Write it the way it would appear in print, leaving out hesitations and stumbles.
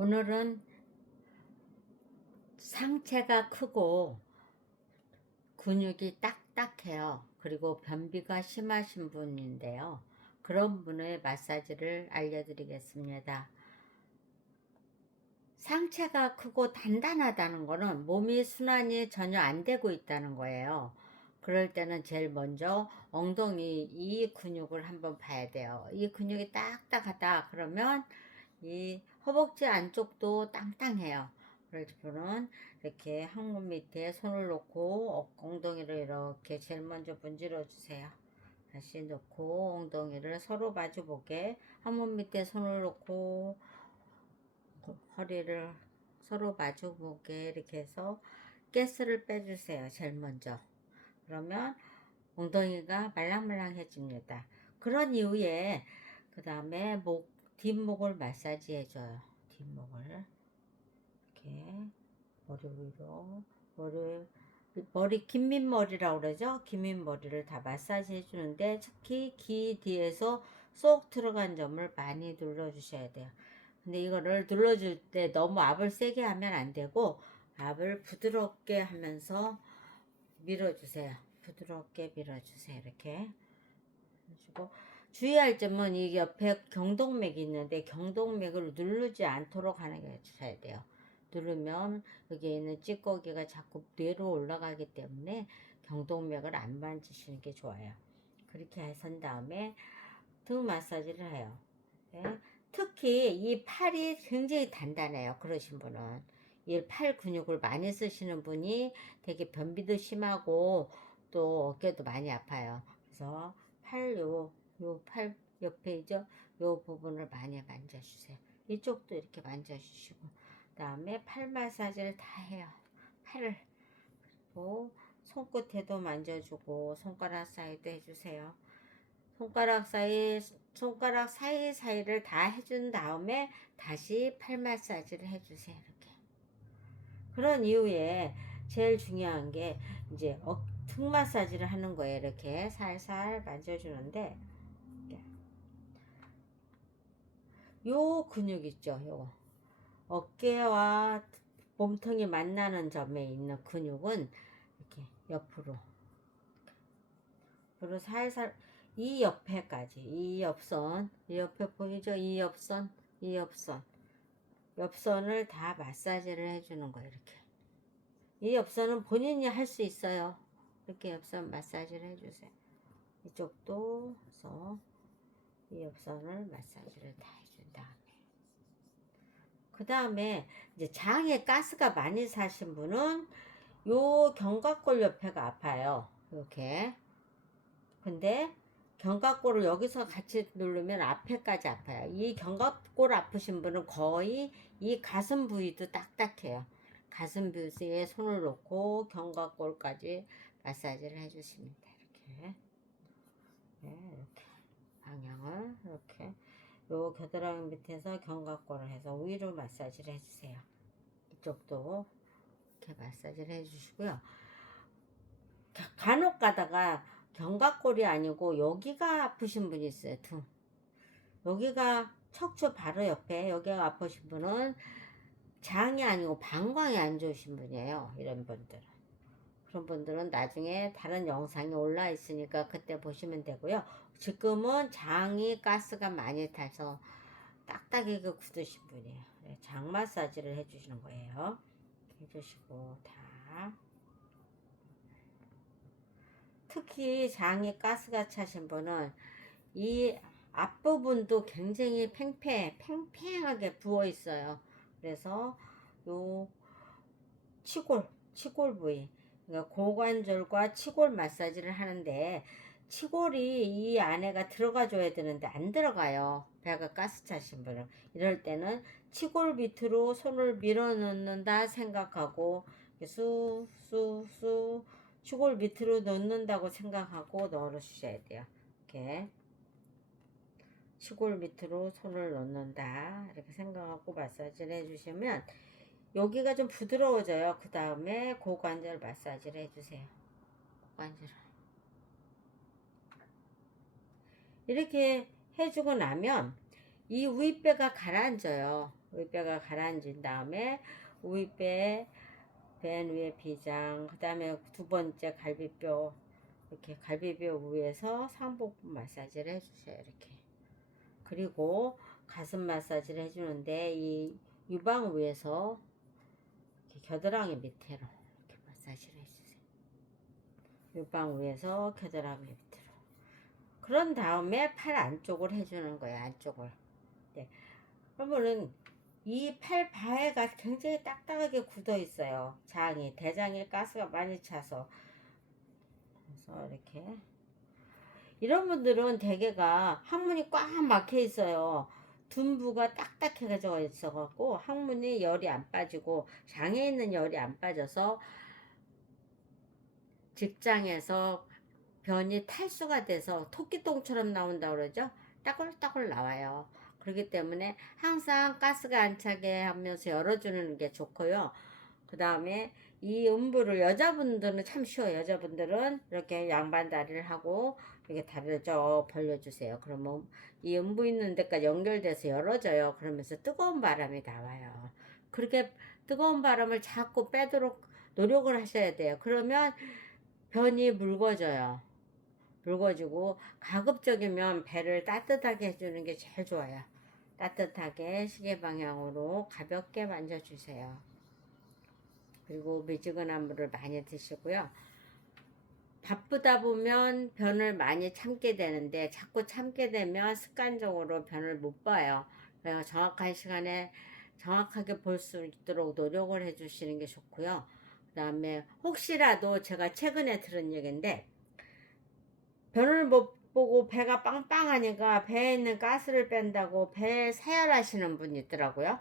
오늘은 상체가 크고 근육이 딱딱해요. 그리고 변비가 심하신 분인데요. 그런 분의 마사지를 알려드리겠습니다. 상체가 크고 단단하다는 거는 몸이 순환이 전혀 안 되고 있다는 거예요. 그럴 때는 제일 먼저 엉덩이 이 근육을 한번 봐야 돼요. 이 근육이 딱딱하다 그러면 이 허벅지 안쪽도 땅땅해요. 그래서 분은 이렇게 항문 밑에 손을 놓고 엉덩이를 이렇게 제일 먼저 문질러 주세요. 다시 놓고 엉덩이를 서로 마주 보게 항문 밑에 손을 놓고 허리를 서로 마주 보게 이렇게 해서 가스를 빼주세요. 제일 먼저. 그러면 엉덩이가 말랑말랑해집니다. 그런 이후에 그 다음에 뒷목을 마사지 해줘요. 뒷목을 이렇게 머리 위로 머리 긴민머리라고 그러죠. 긴민머리를 다 마사지 해주는데 특히 귀 뒤에서 쏙 들어간 점을 많이 눌러주셔야 돼요. 근데 이거를 눌러줄 때 너무 압을 세게 하면 안 되고 압을 부드럽게 하면서 밀어주세요. 부드럽게 밀어주세요. 이렇게 해주고 주의할 점은 이 옆에 경동맥이 있는데 경동맥을 누르지 않도록 하는 게 해주셔야 돼요. 누르면 여기에 있는 찌꺼기가 자꾸 뇌로 올라가기 때문에 경동맥을 안 만지시는 게 좋아요. 그렇게 해선 다음에 등 마사지를 해요. 네. 특히 이 팔이 굉장히 단단해요. 그러신 분은 이 팔 근육을 많이 쓰시는 분이 되게 변비도 심하고 또 어깨도 많이 아파요. 그래서 요 팔 옆에 있죠? 요 부분을 많이 만져주세요. 이쪽도 이렇게 만져주시고 그 다음에 팔 마사지를 다 해요. 팔을 그리고 손끝에도 만져주고 손가락 사이도 해주세요. 손가락 사이사이를 다 해준 다음에 다시 팔 마사지를 해주세요. 이렇게. 그런 이후에 제일 중요한 게 이제 등 마사지를 하는 거예요. 이렇게 살살 만져주는데 요 근육 있죠. 요 어깨와 몸통이 만나는 점에 있는 근육은 이렇게 옆으로 살살 이 옆에까지 이 옆선 이 옆에 보이죠? 이 옆선을 다 마사지를 해주는 거예요. 이렇게 이 옆선은 본인이 할 수 있어요. 이렇게 옆선 마사지를 해주세요. 이쪽도 해서 이 옆선을 마사지를 다 해준 다음에 그 다음에 이제 장에 가스가 많이 사신 분은 요 견갑골 옆에가 아파요. 이렇게 근데 견갑골을 여기서 같이 누르면 앞에까지 아파요. 이 견갑골 아프신 분은 거의 이 가슴 부위도 딱딱해요. 가슴 부위에 손을 놓고 견갑골까지 마사지를 해주십니다. 이렇게. 네, 이렇게 방향을 이렇게 요 겨드랑이 밑에서 견갑골을 해서 위로 마사지를 해주세요. 이쪽도 이렇게 마사지를 해주시고요. 간혹 가다가 견갑골이 아니고 여기가 아프신 분이 있어요. 등 여기가 척추 바로 옆에 여기가 아프신 분은 장이 아니고 방광이 안 좋으신 분이에요. 이런 분들은 그런 분들은 나중에 다른 영상이 올라 있으니까 그때 보시면 되고요. 지금은 장이 가스가 많이 타서 딱딱하게 굳으신 분이에요. 장 마사지를 해주시는 거예요. 해주시고 다 특히 장에 가스가 차신 분은 이 앞부분도 굉장히 팽팽하게 부어 있어요. 그래서 요 치골 부위, 그러니까 고관절과 치골 마사지를 하는데 치골이 이 안에가 들어가 줘야 되는데 안 들어가요. 배가 가스 차신 분은 이럴 때는 치골 밑으로 손을 밀어 넣는다 생각하고 쑥쑥쑥 치골 밑으로 넣는다고 생각하고 넣어 주셔야 돼요. 이렇게 치골 밑으로 손을 넣는다 이렇게 생각하고 마사지를 해주시면 여기가 좀 부드러워져요. 그 다음에 고관절 마사지를 해주세요. 고관절 이렇게 해주고 나면 이 윗배가 가라앉아요. 우윗배가 가라앉은 다음에 우윗배 벤 위에 비장, 그 다음에 두 번째 갈비뼈, 이렇게 갈비뼈 위에서 상복부 마사지를 해주세요. 이렇게. 그리고 가슴 마사지를 해주는데 이 유방 위에서 이렇게 겨드랑이 밑으로 이렇게 마사지를 해주세요. 유방 위에서 겨드랑이 밑으로. 그런 다음에 팔 안쪽을 해주는 거예요. 안쪽을. 네. 그러면은 이 팔 바에가 굉장히 딱딱하게 굳어 있어요. 장이, 대장에 가스가 많이 차서. 그래서 이렇게. 이런 분들은 대개가 항문이 꽉 막혀 있어요. 둔부가 딱딱해져 있어갖고 항문이 열이 안 빠지고 장에 있는 열이 안 빠져서 직장에서 변이 탈수가 돼서 토끼똥처럼 나온다고 그러죠. 따글따글 나와요. 그렇기 때문에 항상 가스가 안 차게 하면서 열어주는 게 좋고요. 그 다음에 이 음부를 여자분들은 참 쉬워요. 여자분들은 이렇게 양반 다리를 하고 이렇게 다리를 쭉 벌려주세요. 그러면 이 음부 있는 데까지 연결돼서 열어져요. 그러면서 뜨거운 바람이 나와요. 그렇게 뜨거운 바람을 자꾸 빼도록 노력을 하셔야 돼요. 그러면 변이 묽어져요. 묽어지고 가급적이면 배를 따뜻하게 해주는 게 제일 좋아요. 따뜻하게 시계 방향으로 가볍게 만져주세요. 그리고 미지근한 물을 많이 드시고요. 바쁘다 보면 변을 많이 참게 되는데 자꾸 참게 되면 습관적으로 변을 못 봐요. 그래서 정확한 시간에 정확하게 볼 수 있도록 노력을 해주시는 게 좋고요. 그 다음에 혹시라도 제가 최근에 들은 얘기인데 변을 못 보고 배가 빵빵하니까 배에 있는 가스를 뺀다고 배 세혈하시는 분이 있더라고요.